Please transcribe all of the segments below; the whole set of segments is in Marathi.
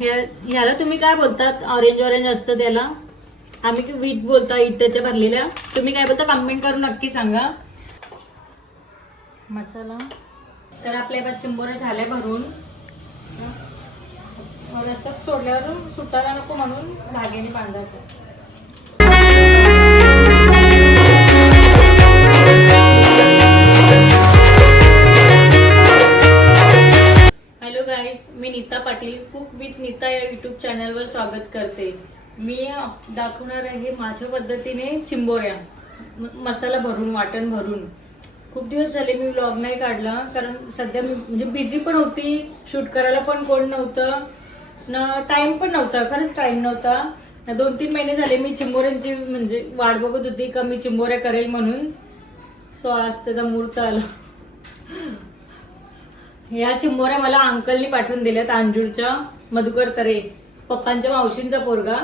हे- ह्याला तुम्ही काय बोलतात? ऑरेंज ऑरेंज असतं त्याला. आम्ही वीट बोलतो इट्याच्या भरलेल्या. तुम्ही काय बोलता? कमेंट करून नक्की सांगा. मसाला. तर आपल्या बा चिंबोऱ्या झाल्या भरून. रस्त्यात सोडल्यावर सुटायला नको म्हणून धाग्याने बांधायचं. मी नीता पाटील कुक विथ नीता या युट्यूब चॅनलवर स्वागत करते. मी दाखवणार आहे माझ्या पद्धतीने चिंबोऱ्या मसाला भरून वाटण भरून. खूप दिवस झाले मी व्लॉग नाही काढला कारण सध्या मी म्हणजे बिझी पण होती शूट करायला पण कोण नव्हतं न टाइम पण नव्हता खरंच टाइम नव्हता. दोन तीन महिने झाले मी चिंबोऱ्यांची म्हणजे वाट बघत होती का मी चिंबोऱ्या करेल म्हणून. सो आज त्याचा मुहूर्त आला. ह्या चिंबोऱ्या मला अंकलनी पाठवून दिल्यात अंजूरच्या मधुकर तरे. पप्पांच्या मावशींचा पोरगा.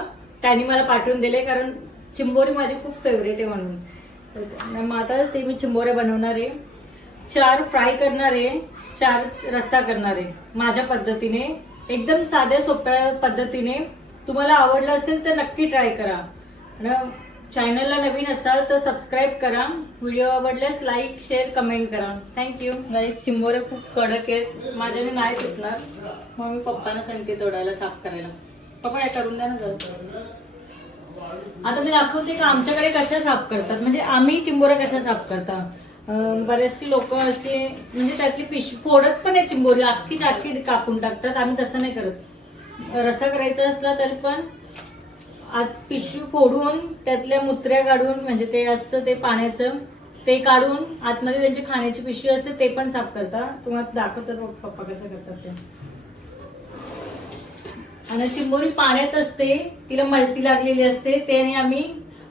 त्यांनी मला पाठवून दिले कारण चिंबोरी माझी खूप फेवरेट आहे म्हणून. मग आता ते मी चिंबोऱ्या बनवणार आहे. चार फ्राय करणार आहे चार रस्सा करणार आहे. माझ्या पद्धतीने एकदम साध्या सोप्या पद्धतीने. तुम्हाला आवडलं असेल तर नक्की ट्राय करा. आणि चॅनलला नवीन असाल तर सबस्क्राईब करा. व्हिडिओ आवडल्यास लाईक शेअर कमेंट करा. थँक्यू गाईक चिंबोरे खूप कडक आहेत. माझ्याने नाही सुटणार. मग मी पप्पांना सांगते तोडायला साफ करायला. पप्पा काय करून द्या ना जरा. आता मी दाखवते का आमच्याकडे कशा साफ करतात? म्हणजे आम्ही चिंबोऱ्या कशा साफ करतात? अं, बरेचसे लोक असे म्हणजे त्यातली पिश फोडत पण आहे चिंबोरी. अख्खीच अख्खी कापून टाकतात. आम्ही तसं नाही करत. रसा करायचा असला तरी पण आत पिशवी फोडून त्यातल्या मुत्र्या काढून म्हणजे ते असतं ते पाण्याचं ते काढून आतमध्ये त्यांची खाण्याची पिशवी असते ते पण साफ करतात तुम्हाला दाखवतात बघ पप्पा कसं करतात ते. आणि चिंबोरी पाण्यात असते तिला मल्टी लागलेली असते त्याने आम्ही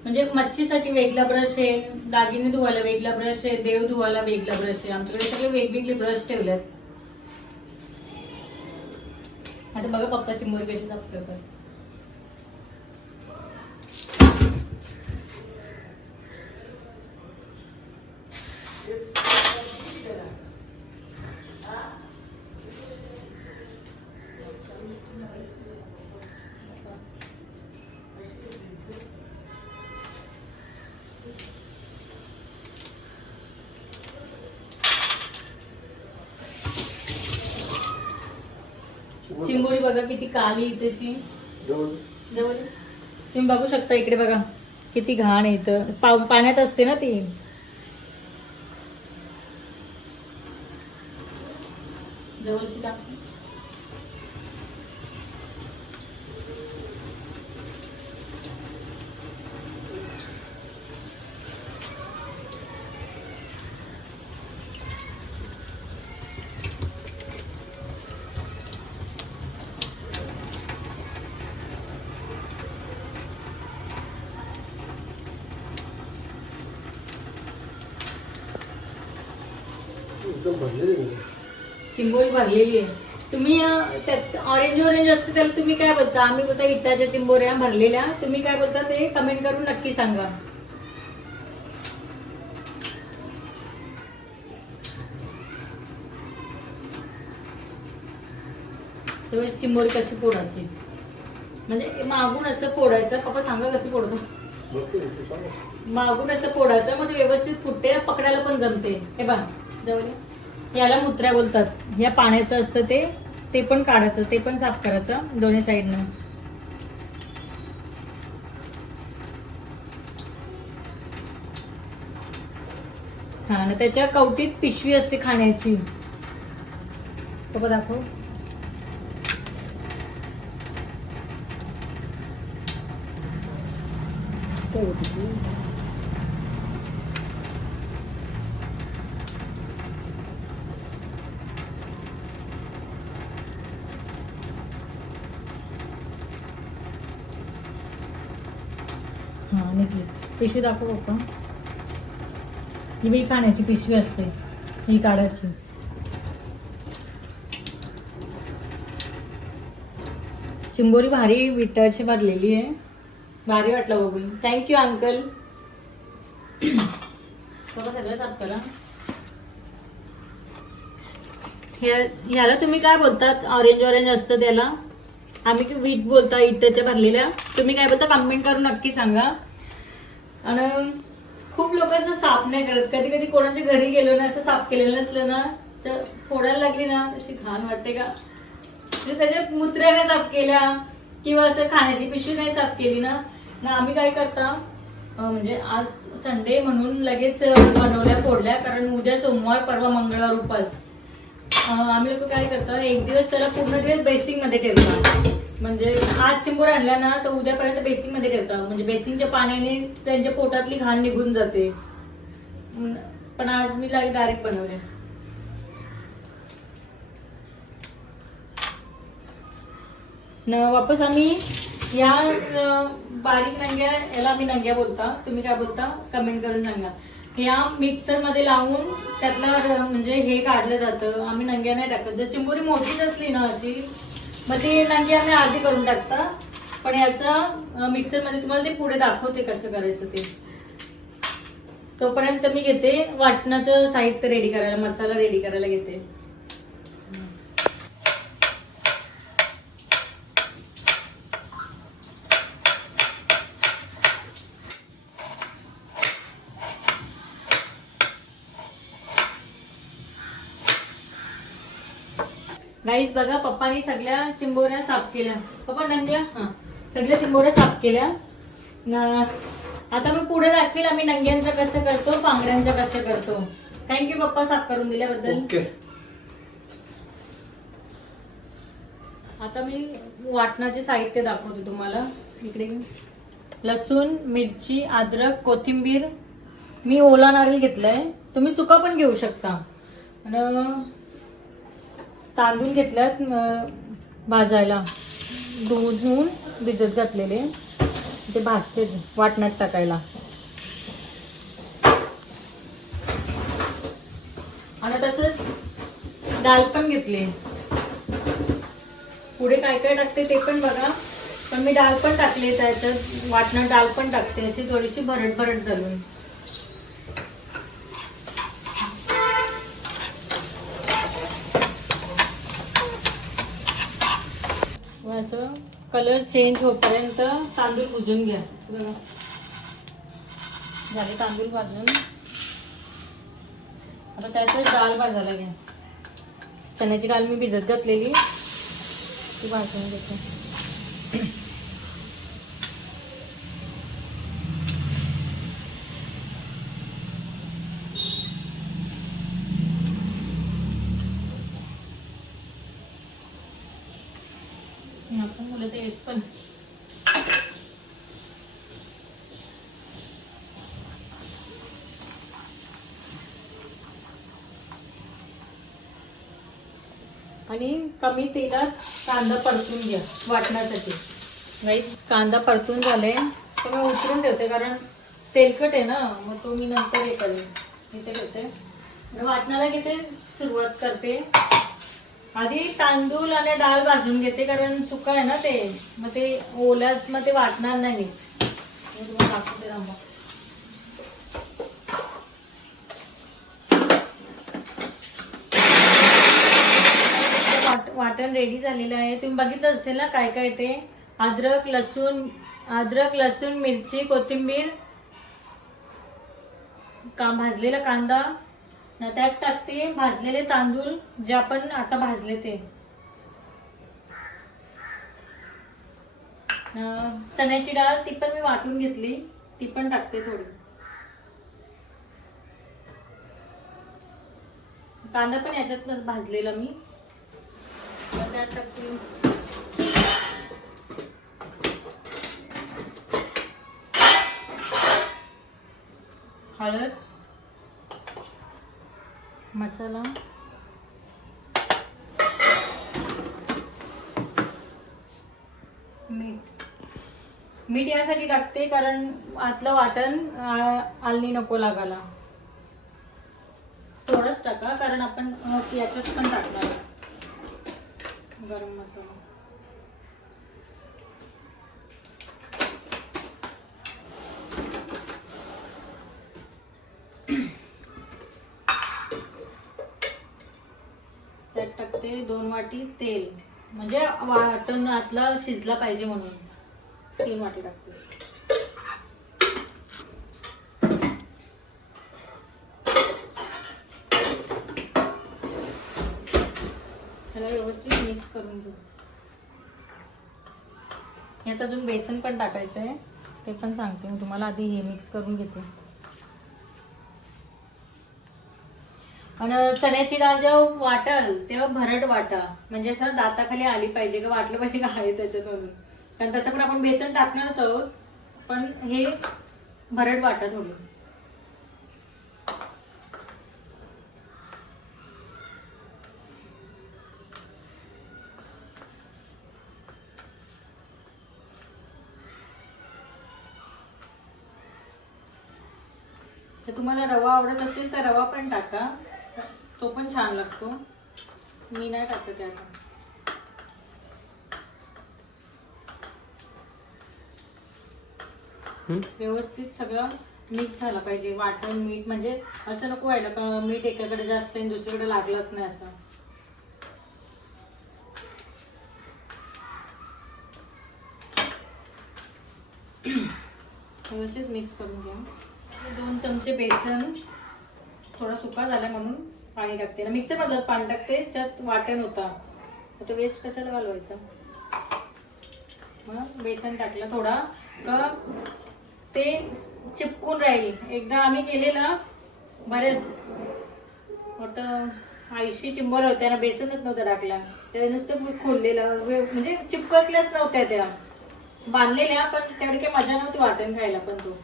म्हणजे मच्छीसाठी वेगळा ब्रश आहे दागिने धुवायला वेगळा ब्रश आहे देव धुवायला वेगळा ब्रश आहे आमच्याकडे सगळे वेगवेगळे ब्रश ठेवलेत. आता बघा पप्पा चिंबोरी कशी साफ करतात. चिंबोरी बघा किती काली त्याची जवळ. तुम्ही बघू शकता इकडे बघा. किती घाण आहे इथं. पाव पाण्यात असते ना ती जवळची टाक एकदम भरलेली आहे. चिंबोरी भरलेली आहे. तुम्ही त्यात ऑरेंज ऑरेंज असते त्याला तुम्ही काय बोलता? आम्ही बोलता इटाच्या चिंबोऱ्या भरलेल्या. तुम्ही काय बोलता ते कमेंट करून नक्की सांगा. चिंबोरी कशी फोडायची? म्हणजे मागून असं फोडायचं. पप्पा सांगा कसं फोडतो. मागून असं फोडायचं मग व्यवस्थित फुटते पकडायला पण जमते. हे बघ जवळ ये. याला मुत्र्या बोलतात. या पाण्याचं असतं ते ते पण काढायचं ते पण साफ करायचं दोन्ही साईडनं. हा ना त्याच्या कवटीत पिशवी असते खाण्याची. तो दाखव काय पिशवी दाखव पप्पा. ही बी खाण्याची पिशवी असते ही काढायची. चिंबोरी भारी विटाची भरलेली आहे. भारी वाटलं बघून. थँक्यू अंकल बघा सगळं साफ करा. ह्या- ह्याला तुम्ही काय बोलतात? ऑरेंज ऑरेंज असतं त्याला. आम्ही वीट बोलता इटाच्या भरलेल्या. तुम्ही काय बोलता? कमेंट करून नक्की सांगा. आणि खूप लोक असं साफ नाही करत. कधी कधी कोणाच्या घरी गेलो ना असं साफ केलेलं नसलं ना असं फोडायला लागली ना अशी घाण वाटते का? म्हणजे त्याच्या मुत्र्याने साफ केल्या किंवा असं खाण्याची पिशवी नाही साफ केली ना. ना आम्ही काय करता म्हणजे आज संडे म्हणून लगेच बनवल्या फोडल्या कारण उद्या सोमवार परवा मंगळवार उपास. आम्ही लोक काय करतो एक दिवस त्याला पूर्ण दिवस बेसिंगमध्ये ठेवतो. म्हणजे आज चिंबोर आणला ना तर उद्यापर्यंत बेसिंगमध्ये ठेवता. म्हणजे बेसिंगच्या पाण्याने त्यांच्या पोटातली घाण निघून जाते. पण आज मी डायरेक्ट बनवले. न वापस आम्ही या बारीक नंग्या याला आम्ही नंग्या बोलता. तुम्ही काय बोलता? कमेंट करून सांगा. या मिक्सरमध्ये लावून त्यातलं म्हणजे हे काढलं जातं. आम्ही नंग्या नाही टाकत. जर चिंबोरी मोठीच असली ना अशी मग ते नांगी आम्ही आधी करून टाकता. पण याचं मिक्सरमध्ये तुम्हाला ते पुढे दाखवते कसं करायचं ते. तोपर्यंत मी घेते वाटणाचं साहित्य रेडी करायला मसाला रेडी करायला घेते गाईज बघा पप्पानी सगळ्या चिंबोऱ्या साफ केल्या. पप्पा नंग्या हा. सगळ्या चिंबोऱ्या साफ केल्या. आता मी पुढे दाखवेल आम्ही नंग्यांचं कसं करतो पांगड्यांचं कसं करतो. थँक्यू पप्पा साफ करून दिल्याबद्दल. ओके आता मी वाटणाचे साहित्य दाखवते तुम्हाला. इकडे लसूण मिरची अद्रक कोथिंबीर. मी ओला नारळ घेतलाय. तुम्ही सुका पण घेऊ शकता. तांदूळ घेतल्यात भाजायला. भाजायला धुवून भिजत घातलेले. ते भाजते वाटण्यात टाकायला. आणि तसंच डाळ पण घेतली. पुढे काय काय टाकते ते पण बघा. पण मी डाळ पण टाकली त्याच्यात. वाटणं डाळ पण टाकते. अशी थोडीशी भरट भरट घालून असं कलर चेंज होईपर्यंत तांदूळ भुजून घ्या. बघा. झाले तांदूळ भाजून. आता त्यातच डाळ भाजायला घ्या. चण्याची डाळ मी भिजत घातलेली. ती भाजून घेते आपण मुलं ते येत पण आणि कमी तेलात कांदा परतून घ्या वाटण्यासाठी. राईट कांदा परतून झाले तर मी उतरून ठेवते कारण तेलकट आहे ना मग तो मी नंतर हे करेन. इथे ठेवते. वाटण्याला वाटणाला घेते सुरुवात करते. आधी तांदूळ आणि डाळ भाजून घेते कारण सुका आहे ना ते. मग ते ओल्यात मग ते वाटणार नाही मी तुम्हाला दाखवते थांबा. वाट- वाटण रेडी झालेलं आहे. तुम्ही बघितलं असेल ना काय काय ते? अद्रक लसूण अद्रक लसूण मिरची कोथिंबीर. का भाजलेला कांदा. त्यात टाकते. भाजलेले तांदूळ जे आपण आता भाजले ते. चण्याची डाळ ती पण मी वाटून घेतली. ती पण टाकते थोडी. कांदा पण याच्यात भाजलेला मी. हळद मसाला मीठ. मीठ यासाठी टाकते कारण आतलं वाटण आलणी नको लागायला. थोडंच टाका कारण आपण याच्यात पण टाकणार गरम मसाला. त्यात टाकते दोन वाटी तेल. म्हणजे वाटण आतला शिजला पाहिजे म्हणून. तीन वाटी टाकते त्याला व्यवस्थित मिक्स करून घेऊ त्यात अजून बेसन पण टाकायचं आहे. ते पण सांगते मी तुम्हाला आधी हे मिक्स करून घेते. आणि चण्याची डाळ जेव्हा वाटल तेव्हा भरट वाटा. म्हणजे असं दाताखाली आली पाहिजे का वाटलं पाहिजे का आहे त्याच्यातून. कारण तसं पण आपण बेसन टाकणारच आहोत पण हे भरट वाटा थोडी. तर तुम्हाला रवा आवडत असेल तर रवा पण टाका. तो पण छान लागतो. मी नाही टाकत ते आता हम्म? व्यवस्थित सगळं मिक्स झालं पाहिजे. वाटण मीठ म्हणजे असं नको व्हायला का मीठ एकाकडे जास्त आणि दुसरीकडे लागलंच नाही असं. व्यवस्थित मिक्स करून घ्या. दोन चमचे बेसन थोडा सुका झाला म्हणून पाणी टाकते. मिक्सर मधलं पाणी टाकते त्यात वाटण होता. तो वेस्ट कशाला घालवायचा? मग बेसन टाकलं थोडा का ते चिपकून राहील. एकदा आम्ही केलेलं बरेच मोठं ऐंशी चिंबर होत्या ना बेसनच नव्हतं टाकला. त्या नुसतं खोललेलं म्हणजे चिपकतल्याच नव्हत्या त्या. बांधलेल्या पण तेवढी काही मजा नव्हती वाटण खायला पण तो.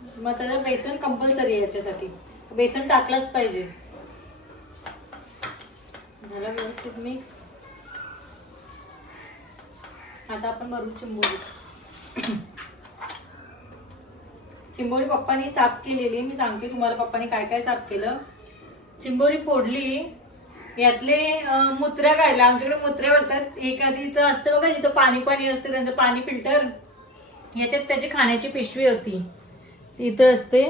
मग त्याला बेसन कंपल्सरी आहे याच्यासाठी. बेसन टाकलंच पाहिजे. झालं व्यवस्थित मिक्स आता आपण भरू चिंबोरी चिंबोरी पप्पानी साफ केलेली. मी सांगते तुम्हाला पप्पानी काय काय साफ केलं. चिंबोरी फोडली. यातले मुत्र्या काढल्या. आमच्याकडे मुत्र्या बोलतात. एखादीचं असतं बघा जिथं पाणी पाणी असतं त्यांचं पाणी फिल्टर. याच्यात त्याची खाण्याची पिशवी होती. इथं असते.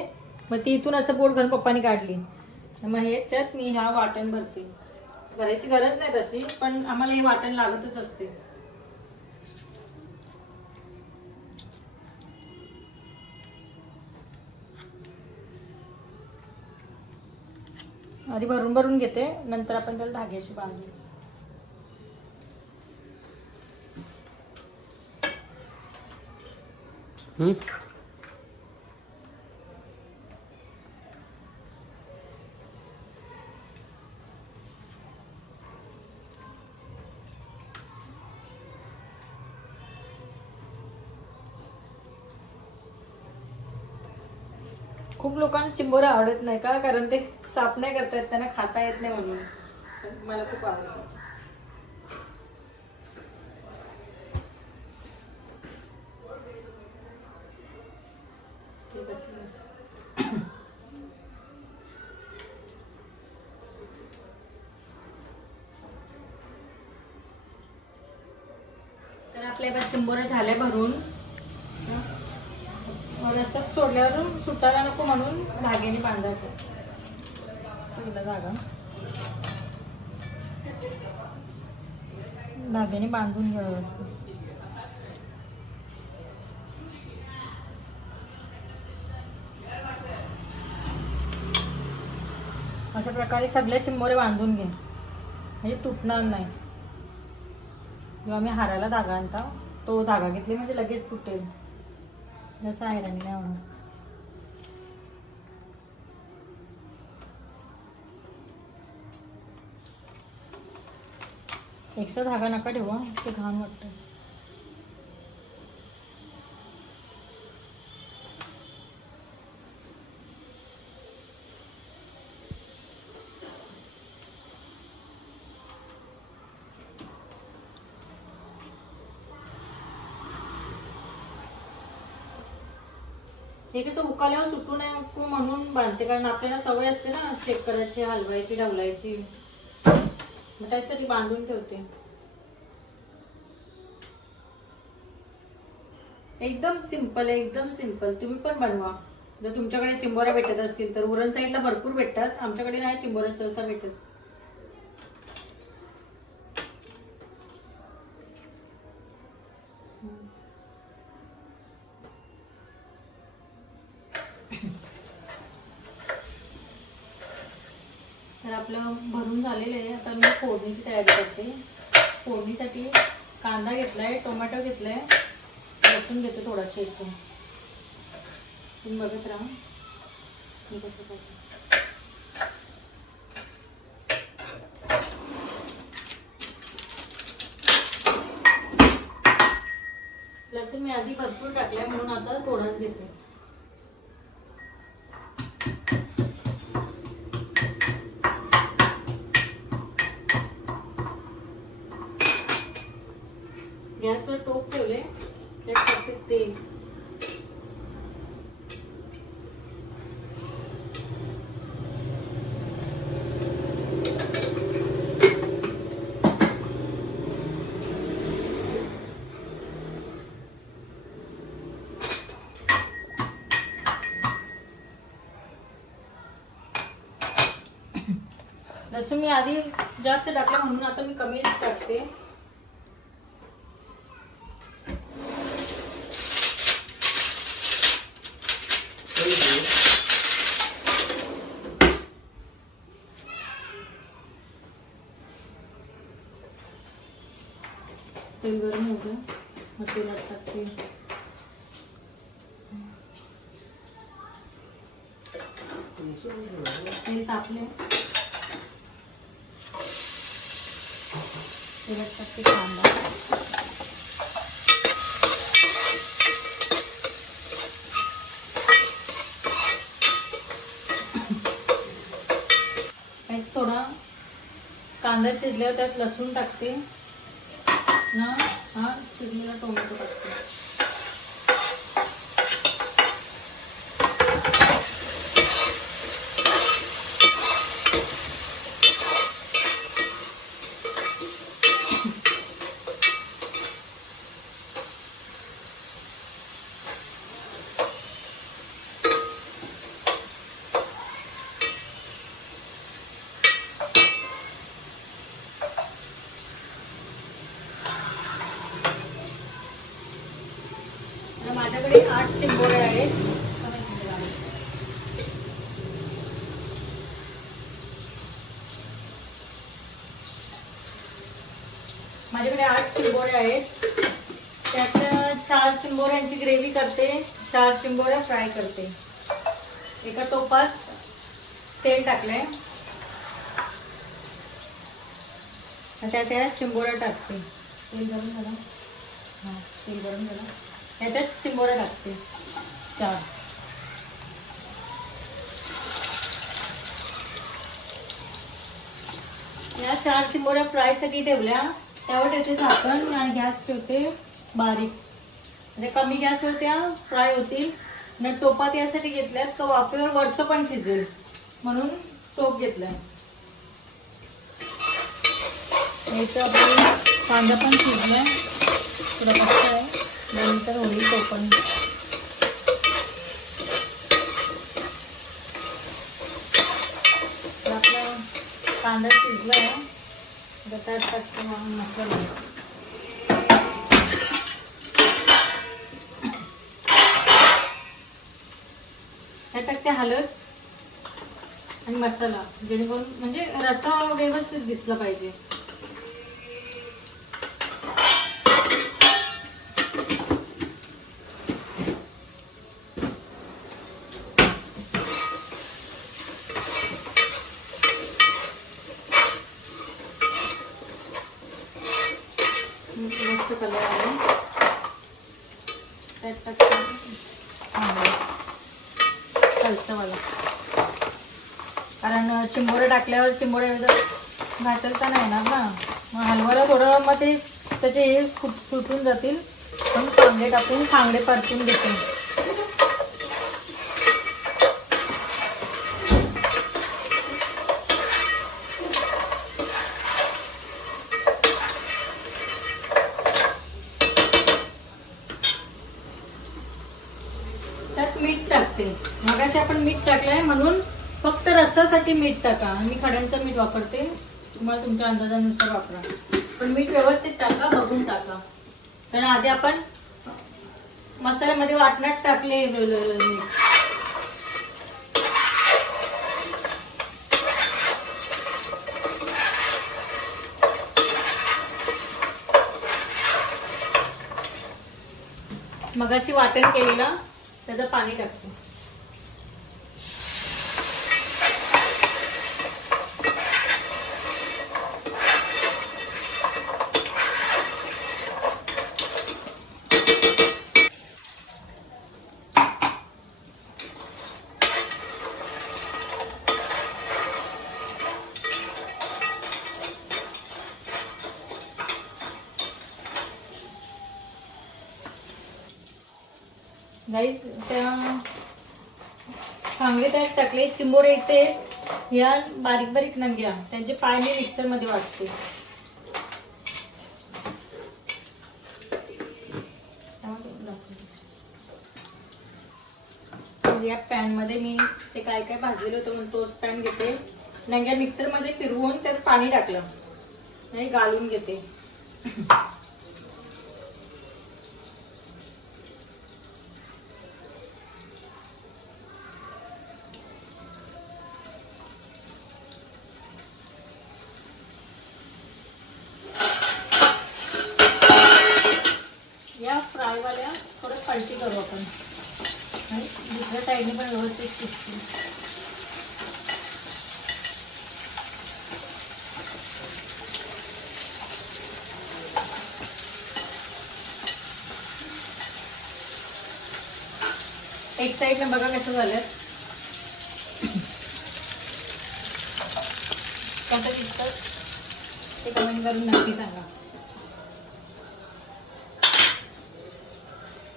मग ती इथून असं पोट घालून पप्पाने काढली. मग ह्याच्यात मी ह्या वाटण भरते. भरायची गरज नाही तशी पण आम्हाला हे वाटण लागतच असते. आधी भरून भरून घेते नंतर आपण त्याला धाग्याशी बांधू. हम्म? खूप लोकांना चिंबोरं आवडत नाही का? कारण ते साफ नाही करता येत त्यांना खाता येत नाही म्हणून. मला खूप आवडतं. म्हणून धाग्याने बांधायचं पहिला जागा. धाग्याने बांधून घ्यावं व्यवस्थित. अशा प्रकारे सगळे चिंबोरे बांधून घे. म्हणजे तुटणार नाही. किंवा मी हाराला धागा आणता तो धागा घेतली म्हणजे लगेच तुटेल. जसं आयरन नाही होणार. एक्स्ट्रा धागा नका ठेवू ते घाण वाटतं हे कसं उकाल्यावर सुटू नये म्हणून बांधते कारण आपल्याला सवय असते ना चेक करायची हलवायची ढवलायची मग त्यासाठी बांधून ठेवते. एकदम सिंपल आहे एकदम सिंपल तुम्ही पण बनवा. जर तुमच्याकडे चिंबोऱ्या भेटत असतील तर उरण साईडला भरपूर भेटतात. आमच्याकडे नाही चिंबोऱ्या सहसा भेटत तर आपलं भरून झालेलं आहे आता मी फोडणीची तयारी करते फोडणीसाठी कांदा घेतलाय टोमॅटो घेतलाय लसूण घेते थोडा चेचून तुम्ही बघत राहा मी कसं करते लसूण मी आधी भरपूर टाकलाय म्हणून आता थोडाच घेते गॅसवर टोप ठेवले त्यात टाकते तेल जसं मी आधी जास्त टाकलं म्हणून आता मी कमीच टाकते. तेल गरम होतं मग तेलात टाकते. तेल तापले तेलात टाकते कांदा. त्यात थोडा कांदा शिजल्यावर त्यात लसूण टाकते. ना हा चिरलेला टोमॅटो टाकते तर माझ्याकडे आठ चिंबोरे आहेत माझ्याकडे आठ चिंबोरे आहेत त्यात चार चिंबोऱ्यांची ग्रेव्ही करते चार चिंबोऱ्या फ्राय करते. एका टोपात तेल टाकलंय. आता त्या चिंबोऱ्या टाकते. तेल गरम झालं. हां तेल गरम झालं. ह्याच्यात चिंबोऱ्या टाकते. चार या चार चिंबोऱ्या फ्रायसाठी ठेवल्या. त्यावर त्याचे झाकण आणि गॅस ठेवते बारीक. म्हणजे कमी गॅसवर त्या फ्राय होतील. आणि टोपात यासाठी घेतल्यात तर वाफेवर वरचं पण शिजेल. म्हणून टोप घेतलाय. याचं आपलं कांदा पण शिजलाय. थोडं कच्चा आहे. नंतर होईल तो पण आपला कांदा शिजलाय. आता त्यात मसाला. त्यात टाकते हळद आणि मसाला जेणेकरून म्हणजे रसा व्यवस्थित दिसला पाहिजे मस्त कलर आहे त्यात टाकते तांदूळ. खालचावाला कारण चिंबोरे टाकल्यावर चिंबोरे घातलता नाही येणार ना मग हलवाला थोडं मग ते त्याचे हे फुट सुटून जातील. पण कांदे टाकून कांदे परतून घेते त्यात मीठ टाकते. मगाशी आपण मीठ टाकलंय म्हणून फक्त रसासाठी मीठ टाका. मी खड्यांचं मीठ वापरते. तुम्हाला तुमच्या अंदाजानुसार वापरा. पण मीठ व्यवस्थित टाका बघून टाका. कारण आधी आपण मसाल्यामध्ये वाटण्यात टाकले मीठ. मगाशी वाटण केलेला त्याचं पाणी टाकतो. गाईस त्या कांगडे त्यात टाकले चिंबोरे इथे ह्या बारीक बारीक नंग्या त्यांचे पाय मी मिक्सरमध्ये वाटते. या पॅनमध्ये मी ते काय काय भाजलेलं होतं म्हणून तोच पॅन घेते. नंग्या मिक्सरमध्ये फिरवून त्यात पाणी टाकलं. नाही घालून घेते. व्यवस्थित शिजतील एक साईडने बघा कसं झालं. कसं दिसतं? ते कमेंट करून नक्की सांगा.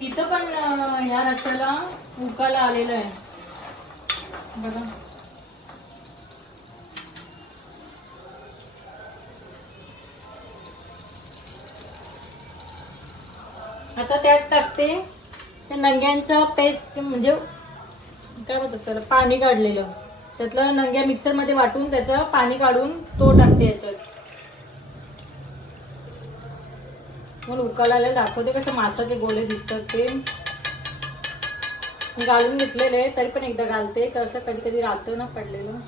इथं पण ह्या रस्त्याला उकाला आलेलं आहे. बघा आता त्यात टाकते. त्या नंग्यांचं पेस्ट म्हणजे काय म्हणतात त्याला पाणी काढलेलं. त्यातलं नंग्या मिक्सरमध्ये वाटून त्याचं पाणी काढून तो टाकते याच्यात. मग उकळायला दाखवते कसं मासाचे गोळे दिसतात ते. घालून घेतलेले आहे, तरी पण एकदा घालते कसं कधी कधी राहतो ना पडलेलं.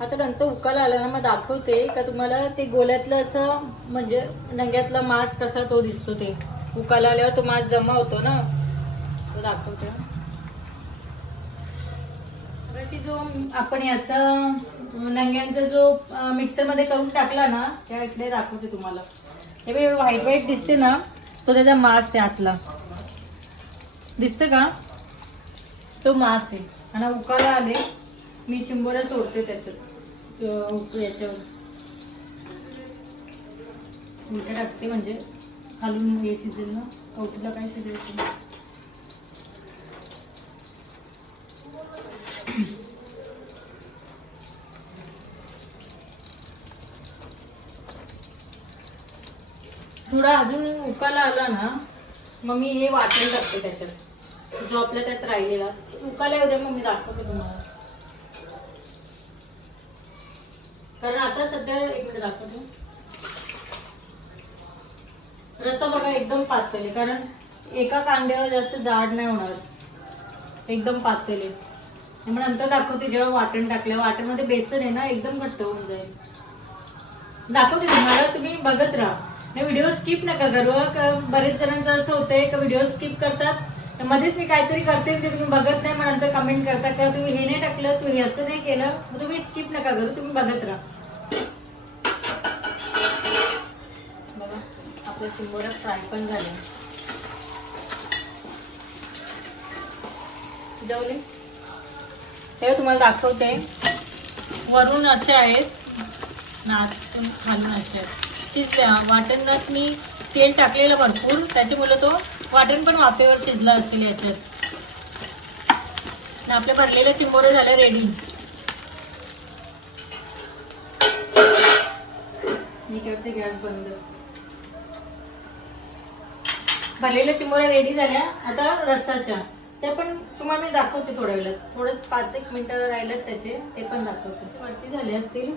आता नंतर उकाला आला ना मग दाखवते का तुम्हाला ते गोल्यातलं असं म्हणजे नंग्यातला मांस कसा तो दिसतो ते. उकाला आल्यावर तो मांस जमा होतो ना. तो दाखवते. मगाशी जो आपण याचा नंग्यांचा जो मिक्सरमध्ये करून टाकला ना त्या इकडे दाखवते तुम्हाला. हे बघ व्हाईट व्हाईट दिसते ना तो त्याचा मास आहे आतला. दिसतं का? तो मास आहे. आणि उकाला आले मी चिंबोऱ्या सोडते त्याच्यात. याच्यावर. उलट्या टाकते म्हणजे खालून हे शिजेल ना कवटीला काय शिजेल थोडा अजून उकाला आला ना मग मी हे वाटण टाकते त्याच्यात. जो आपल्या त्यात राहिलेला उकाला येऊ द्या मग मी दाखवते तुम्हाला. कारण आता सध्या एक मिनिट दाखवते. रस्सा बघा एकदम पातळ आहे कारण एका कांद्यावर जास्त जाड नाही होणार. एकदम पातळ आहे नंतर दाखवते जेव्हा वाटण टाकलं वाटणमध्ये बेसन आहे ना एकदम घट्ट होऊन जाईल. दाखवते तुम्हाला तुम्ही बघत राहा. व्हिडिओ स्किप नका करू का बरेच जणांचं असं होतंय का व्हिडिओ स्किप करतात? तर मध्येच मी काहीतरी करते ते तुम्ही बघत नाही मग नंतर कमेंट करता का तुम्ही हे नाही टाकलं तुम्ही असं नाही केलं मग तुम्ही स्किप नका करू तुम्ही बघत राहा. बघा आपल्या चिंबोऱ्या फ्राय पण झालं. जाऊले ते तुम्हाला दाखवते. वरून असे आहेत. नाचून खालून असे आहेत. शिजल्या वाटणात मी तेल टाकलेलं भरपूर त्याच्यामुळे तो वाटण पण वाफेवर शिजला असतील याच्यात. आणि आपले भरलेले चिंबोरे झाले रेडी मी करते गॅस बंद. भरलेल्या चिंबोऱ्या रेडी झाल्या आता रस्साच्या. त्या पण तुम्हाला मी दाखवते थोड्या वेळात. थोडंच पाच एक मिनिटं राहिलं त्याचे ते पण दाखवते. वरती झाले असतील.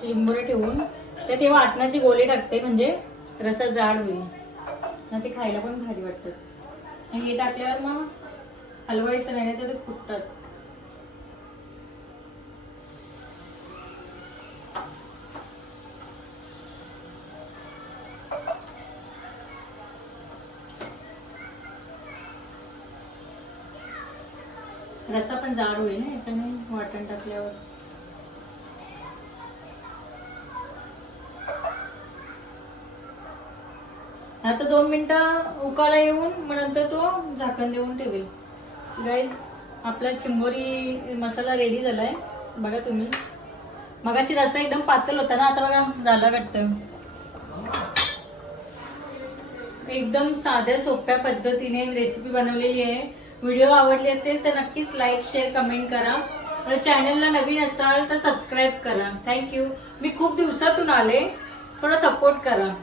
चिंबोरे ठेवून. तर ते वाटणाची गोळी टाकते म्हणजे रस जाड होईल. ना ते खायला पण भारी वाटतात आणि हे टाकल्यावर मग हलवायचं नाही ते फुटतात. रसा पण जाड होईल ना याच्याने वाटण टाकल्यावर. दोन मिनटं उकाला येऊन मग नंतर तो झाकण देऊन ठेवेल. गाईज आपला चिंबोरी मसाला रेडी झालाय. बघा तुम्ही. मगाशी रस्सा एकदम पातळ होता ना आता बघा झाला घट्ट. एकदम साध्या सोप्या पद्धतीने रेसिपी बनवलेली आहे. व्हिडिओ आवडली असेल तर नक्कीच लाईक शेअर कमेंट करा. चॅनलला नवीन असाल तर सबस्क्राईब करा. थँक्यू मी खूप दिवसातून आले. थोडा सपोर्ट करा.